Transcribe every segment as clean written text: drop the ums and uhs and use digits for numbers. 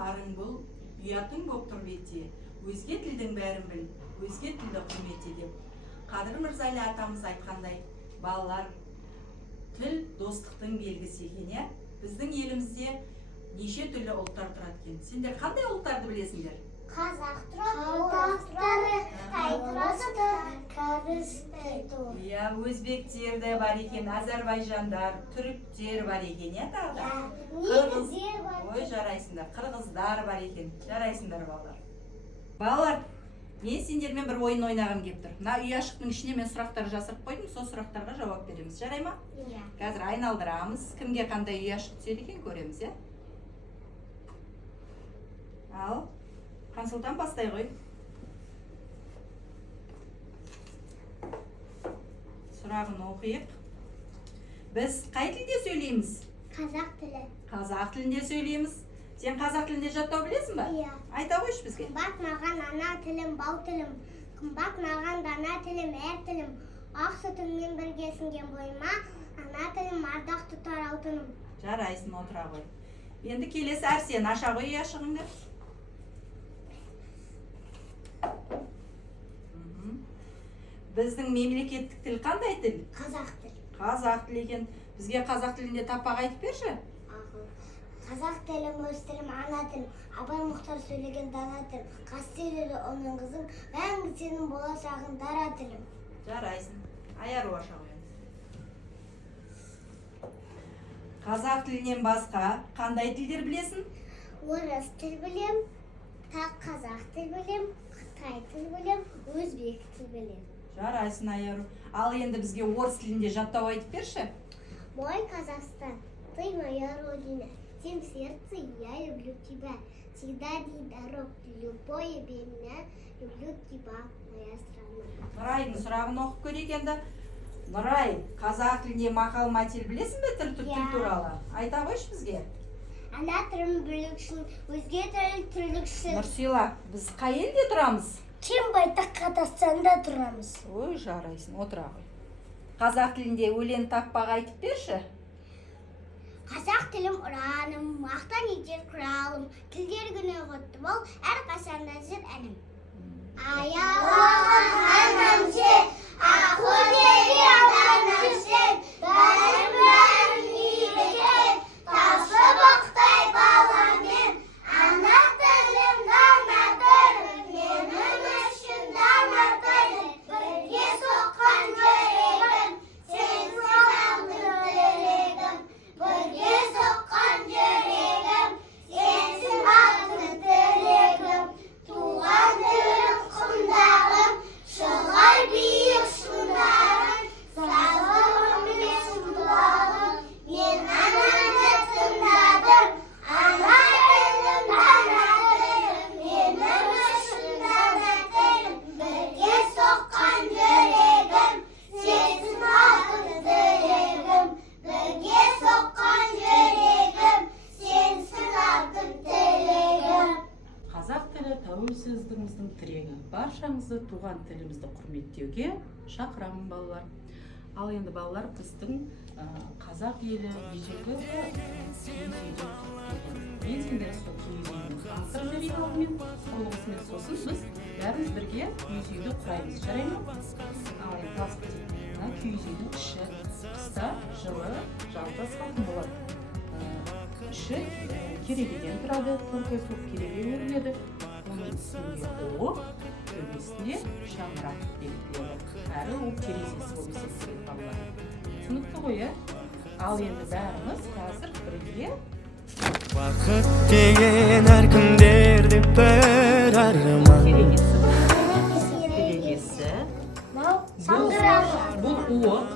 арың бұл, ұятың боп тұр бетте, өзге тілдің бәрін біл, өзге тілді құрметте деп. Қадыр Мырза Әлі атамыз айтқандай, балалар, тіл достықтың белгісі екен, біздің елімізде неше түрлі ұлттар тұрады екен. Сендер қандай ұлттарды білесіңдер? Қазақ тұрады, қытай тұрады, кәріс тұрады. Иә, өзбектер де бар екен, әзербайжандар, түріктер бар екен, тағы да. Негіздер бар. Ой, жарайсыңдар, қырғыздар бар екен, жарайсыңдар балалар. Балалар, мен сендермен бір ойын ойнағым келіп тұр. Мына ұяшықтың ішіне мен сұрақтар жасырып қойдым, сол сұрақтарға жауап береміз. Жарай ма? Иә. Қазір айналдырамыз. Кімге қандай ұяшық түседі екен көреміз, иә? Ал, Қансұлтан бастай ғой. Сұрағын оқиық. Біз қай тілде сөйлейміз? Қазақ тілі. Қазақ тілінде сөйлейміз. Сен қазақ тілінде жаттау білесің ба? Иә. Айта қойшы бізге. Қымбат маған ана тілім, бау тілім. Қымбат маған дана тілім, әр тілім. Ақ сүтіммен бірге сіңген бойыма, ана тілім ардақ тұтар алтыным. Жарайсың, отыра ғой. Енді келесі Әрсен, аша ғой ұяшығыңды. Біздің мемлекеттік тіл қандай тіл? Қазақ тілі. Қазақ тілі екен. Бізге қазақ тілінде таппақ айтып берші. Қазақ тілім, өз тілім, ана тілім. Абай Мұхтар сөйлеген дана тілім. Қастерлері оның қызың, мәңгі сенің болашағың дара тілім. Жарайсың. Аяр аша қоямыз. Қазақ тілінен басқа қандай тілдер білесің? Орыс тіл білем, тақ қазақ тіл білем, қытай тіл білем, өзбек тіл білем. Жарайсың, Айару. Ал енді бізге орыс тілінде жаттау айтып берші. Мой Казахстан, ты моя родина, всем сердце я люблю тебя. Всегда день дорог, любое время, люблю тебя, моя страна. Нұрайдың сұрағын оқып көрейік енді. Нұрай, қазақ тілінде мақал мәтел білесің бе тіл туралы? Айта қойшы бізге. Ана тілін білікшін, өзге тілін түрлікшін. Нұрсила, біз қай елде тұрамыз? Кем байтақ Қазақстанда тұрамыз. Ой, жарайсың, отыра ғой. Қазақ тілінде өлең таппақ айтып берші. Қазақ тілім ұраным, мақтан етер құралым, тілдер күні құтты бол, әрқашанда жүр әнім. Аяғын анамше, ақылдегі адамнамше, бәрін үйреткен, ташы бұқтай баламен, ана тілім, дана тілім, менің үшін дана тілім, бірге соққан жүрегім, сенсің алтын тілегім, бірге соққан жүрегім, сенсің алтын тілегім, туған тілім құндағым, шығар биік шыңдарым, сазым мен шыңдағым, мен анамды тыңдадым, ана тілім, дана тілім, менің үшін дана тілім, бірге соққан жүрегім, сенсің алтын тілегім, бірге соққан жүрегім, сенсің алтын тілегім. Қазақ тілі тәуелсіздігіміздің тірегі. Баршаңызды туған тілімізді құрметтеуге шақырамын балалар. Ал енді балалар, біздің қазақ елі ежелгі киіз үйде тұрып келген. Мен сендерге сол киіз үйді таныстырып берейін алдымен. Толығысымен сосын біз бәріміз бірге киіз үйді құраймыз. Жарай ма? Ал енді тасып кетейік. Мына киіз үйдің іші қыста жылы жазда салқын болады. Іші керегеден тұрады, торкай суық кереге өріледі. Оның үстінде оқ, төбесіне шаңырақ бекітіледі. Әрі ол терезесі болып есептеледі балалар. Түсінікті ғой, иә? Ал енді бәріміз қазір бірге Бақыт деген әркімдерде бір арман. Керегесі. бұл оқ,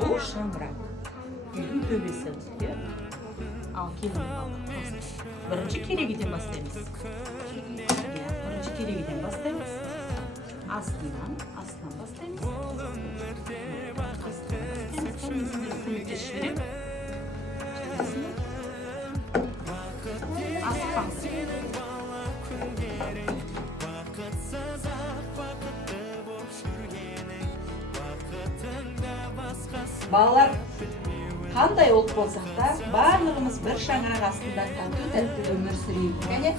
бұл шаңырақ. Үйдің төбесі. Ал келin бірінші керегеден бастаймыз. Бірінші керегеден бастаймыз. Астынан бастаймыз. Өзімді көмектесіп жіберем. Асықпаңыз. Балалар, қандай ұлт болсақ та барлығымыз бір шаңырақ астында тату тәтті өмір сүрейік. Кәне?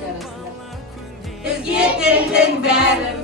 Жарасыңдар. Өзге тілдің бәрін